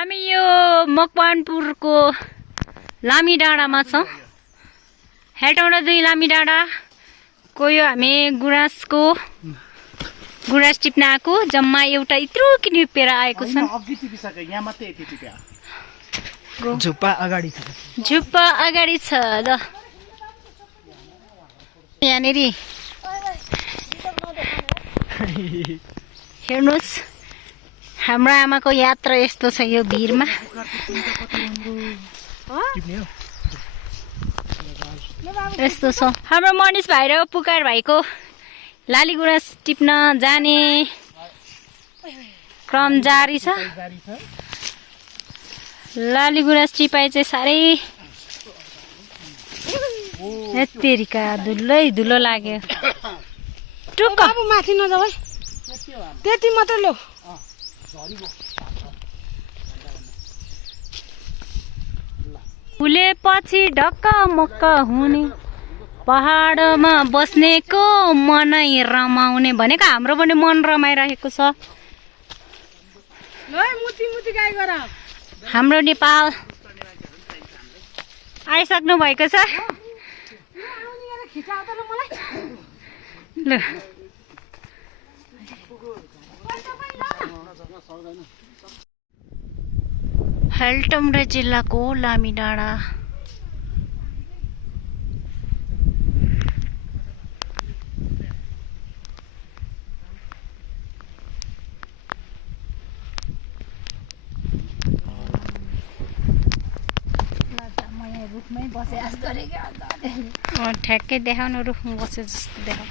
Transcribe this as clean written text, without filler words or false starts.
हामी यो मकवानपुरको लामी डाँडामा छौँ। हेटौँडा 2 लामी डाँडाको यो हामी गुराँस टिप्न आएको। जम्मा एउटा यत्रो किनिपेर आएको छ। झुप्पा अगाडि छ ल। यहाँनिर हेर्नुहोस् हाम्रो आमाको यात्रा यस्तो छ यो भिरमा। यस्तो छ हाम्रो मनिष भाइ र पुकार भाइको लाली गुराँस टिप्न जाने क्रम जारी छ। लाली गुराँस टिपाइ चाहिँ साह्रै यत्तिका धुलो लाग्यो। टुक्क माथि नजाऊ है, त्यति मात्र ल्याऊ। फुलेपछि ढक्क मक्क हुने पहाडमा बस्नेको मनै रमाउने भनेको हाम्रो पनि मन रमाइरहेको छ। हाम्रो नेपाल आइसक्नु भएको छ। ल हेटौँडा जिल्लाको लामी डाँडा। रुखमै बसे जस्तो ठ्याक्कै देखाउनु रुखमा बसे जस्तो देखाउ।